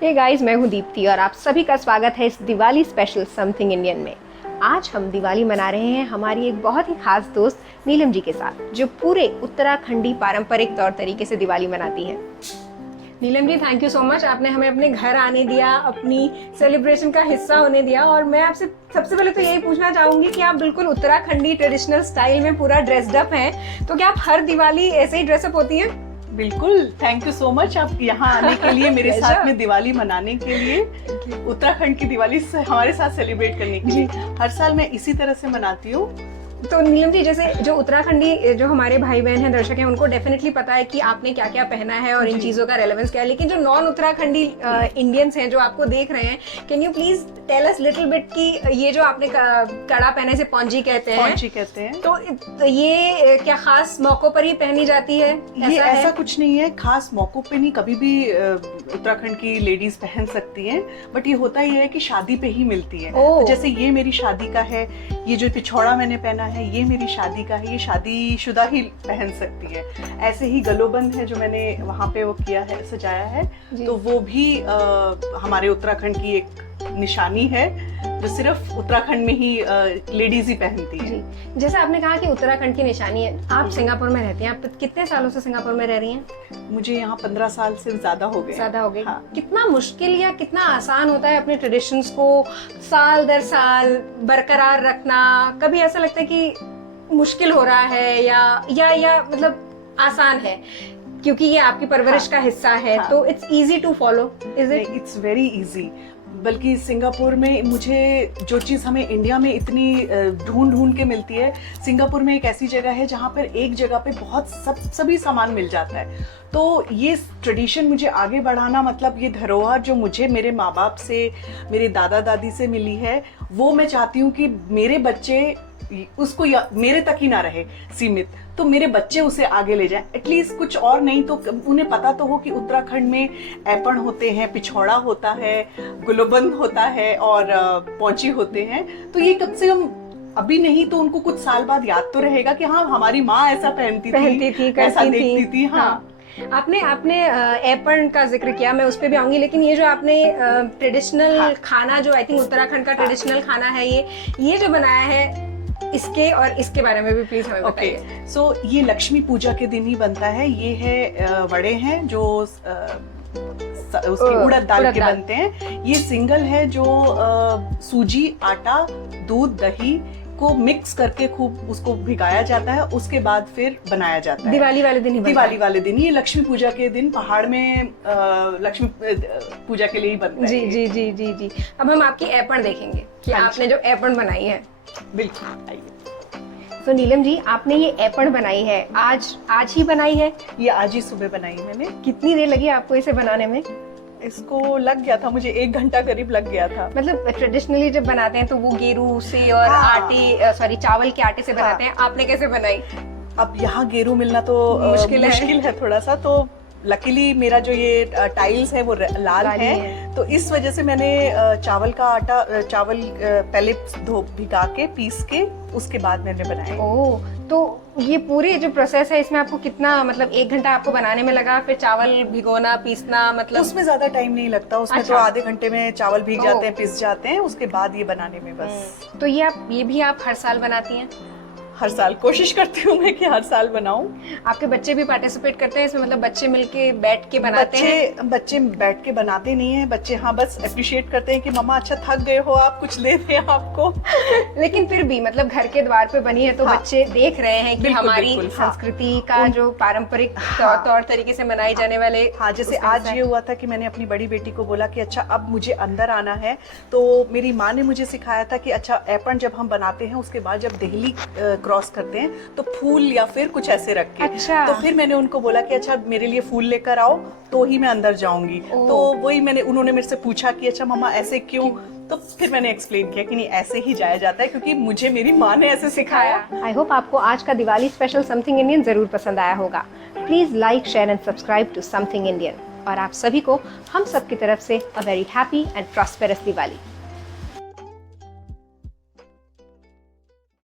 Hey guys, मैं हूँ दीप्ति और आप सभी का स्वागत है इस दिवाली स्पेशल समथिंग इंडियन में। आज हम दिवाली मना रहे हैं हमारी एक बहुत ही खास दोस्त नीलम जी के साथ, जो पूरे उत्तराखंडी पारंपरिक तौर तरीके से दिवाली मनाती हैं। Neelam ji, thank you so much, आपने हमें अपने घर आने दिया, अपनी सेलिब्रेशन का हिस्सा होने दिया। और मैं आपसे सबसे पहले तो यही पूछना चाहूंगी कि आप बिल्कुल उत्तराखंडी ट्रेडिशनल स्टाइल में पूरा ड्रेस्ड अप हैं, तो क्या आप हर दिवाली ऐसे ही ड्रेसअप होती हैं? बिल्कुल, थैंक यू सो मच आप यहाँ आने के लिए, मेरे साथ में दिवाली मनाने के लिए, उत्तराखंड की दिवाली हमारे साथ सेलिब्रेट करने के लिए। हर साल मैं इसी तरह से मनाती हूँ। तो नीलम जी, जैसे जो उत्तराखंडी जो हमारे भाई बहन हैं, दर्शक हैं, उनको डेफिनेटली पता है कि आपने क्या क्या पहना है और इन चीज़ों का रेलेवेंस क्या है, लेकिन जो नॉन उत्तराखंडी इंडियंस हैं जो आपको देख रहे हैं, can you please tell us little bit कि ये जो आपने कड़ा पहने से पौंजी कहते हैं, तो ये क्या खास मौकों पर ही पहनी जाती है? ये ऐसा कुछ नहीं है, खास मौकों पे नहीं, कभी भी उत्तराखंड की लेडीज पहन सकती हैं, बट ये होता ही है कि शादी पे ही मिलती है। तो जैसे ये मेरी शादी का है, ये जो पिछौड़ा मैंने पहना है ये मेरी शादी का है, ये शादीशुदा ही पहन सकती है। ऐसे ही गलोबंद है जो मैंने वहाँ पे वो किया है, सजाया है, तो वो भी हमारे उत्तराखंड की एक निशानी है जो सिर्फ उत्तराखंड में ही लेडीज ही पहनती है। जैसे आपने कहा कि उत्तराखंड की निशानी है, आप सिंगापुर में रहती हैं, आप कितने सालों से सिंगापुर में रह रही हैं? मुझे यहाँ 15 साल से ज्यादा हो गए। हाँ। कितना मुश्किल या कितना आसान होता है अपने ट्रेडिशंस को साल दर साल बरकरार रखना? कभी ऐसा लगता है कि मुश्किल हो रहा है या मतलब आसान है क्योंकि ये आपकी परवरिश का हिस्सा है, तो it's easy to follow? It's very easy. बल्कि सिंगापुर में मुझे जो चीज़ हमें इंडिया में इतनी ढूंढ के मिलती है, सिंगापुर में एक ऐसी जगह है जहाँ पर एक जगह पे बहुत सभी सामान मिल जाता है। तो ये ट्रेडिशन मुझे आगे बढ़ाना, मतलब ये धरोहर जो मुझे मेरे माँ बाप से, मेरे दादा दादी से मिली है, वो मैं चाहती हूँ कि मेरे बच्चे उसको मेरे तक ही ना रहे सीमित, तो मेरे बच्चे उसे आगे ले जाएं। एटलीस्ट कुछ और नहीं तो उन्हें पता तो हो कि उत्तराखंड में ऐपण होते हैं, पिछौड़ा होता है, गुलोबंद होता है और पौंची होते हैं। तो ये कम से कम अभी नहीं तो उनको कुछ साल बाद याद तो रहेगा कि हाँ, हमारी माँ ऐसा पहनती थी, ऐसा देखती थी। हाँ। आपने ऐपण का जिक्र किया, मैं उस पर भी आऊंगी, लेकिन ये जो आपने ट्रेडिशनल खाना, जो आई थिंक उत्तराखंड का ट्रेडिशनल खाना है, ये जो बनाया है, इसके और इसके बारे में भी प्लीज हमें बताइए। सो ये लक्ष्मी पूजा के दिन ही बनता है। ये है वड़े हैं जो उसकी उड़द दाल के बनते हैं। ये सिंगल है जो सूजी, आटा, दूध, दही को मिक्स करके खूब उसको भिगाया जाता है, उसके बाद फिर बनाया जाता है। दिवाली वाले दिन ही ये लक्ष्मी पूजा के दिन पहाड़ में लक्ष्मी पूजा के लिए ही बनता है। जी जी जी जी जी। अब हम आपकी ऐपण देखेंगे कि आपने जो ऐपण बनाई है। बिल्कुल, आइए। तो नीलम जी, आपने ये ऐपण बनाई है, आज ही बनाई है? ये आज ही सुबह बनाई मैंने। कितनी देर लगी आपको इसे बनाने में? इसको लग गया था मुझे 1 घंटा करीब लग गया था। मतलब ट्रेडिशनली जब बनाते हैं तो वो गेरू से और चावल के आटे से बनाते हैं, आपने कैसे बनाई? अब यहाँ गेरू मिलना तो मुश्किल है थोड़ा सा, तो लकीली मेरा जो ये टाइल्स है वो लाल है, तो इस वजह से मैंने चावल का आटा पहले भिगा के पीस के उसके बाद मैंने बनाया। ओह, तो ये पूरे जो प्रोसेस है इसमें आपको कितना, मतलब 1 घंटा आपको बनाने में लगा, फिर चावल भिगोना, पीसना, मतलब उसमें ज्यादा टाइम नहीं लगता, उसमें तो आधे घंटे में चावल भीग जाते हैं, पिस जाते हैं, उसके बाद ये बनाने में बस। तो ये भी आप हर साल बनाती हैं? हर साल कोशिश करती हूँ मैं कि हर साल बनाऊं। आपके बच्चे भी पार्टिसिपेट करते हैं इसमें? मतलब बच्चे मिलके बैठ के बनाते हैं? बच्चे बैठ के बनाते नहीं हैं, बच्चे हाँ बस अप्रिशिएट करते हैं कि मम्मा अच्छा थक गए हो आप, कुछ ले दें आपको। लेकिन फिर भी मतलब घर के द्वार पे बनी है तो बच्चे देख रहे हैं कि हमारी संस्कृति का जो पारंपरिक तौर तरीके से मनाए जाने वाले। हाँ, जैसे आज ये हुआ था कि मैंने अपनी बड़ी बेटी को बोला कि अच्छा अब मुझे अंदर आना है, तो मेरी माँ ने मुझे सिखाया था कि अच्छा ऐपण जब हम बनाते हैं उसके बाद जब देहली क्रॉस करते हैं तो फूल या फिर कुछ ऐसे रख के। अच्छा। तो फिर मैंने उनको बोला कि अच्छा मेरे लिए फूल लेकर आओ तो ही मैं अंदर जाऊंगी। तो वही उन्होंने मेरे से पूछा कि अच्छा मम्मा ऐसे क्यों, तो फिर मैंने एक्सप्लेन किया कि नहीं ऐसे ही जाया जाता है क्योंकि मुझे मेरी माँ ने ऐसे सिखाया। आई होप आपको आज का दिवाली स्पेशल समथिंग इंडियन जरूर पसंद आया होगा। Please like, share and subscribe to Something Indian. और आप सभी को हम सब की तरफ से a very happy and prosperous Diwali.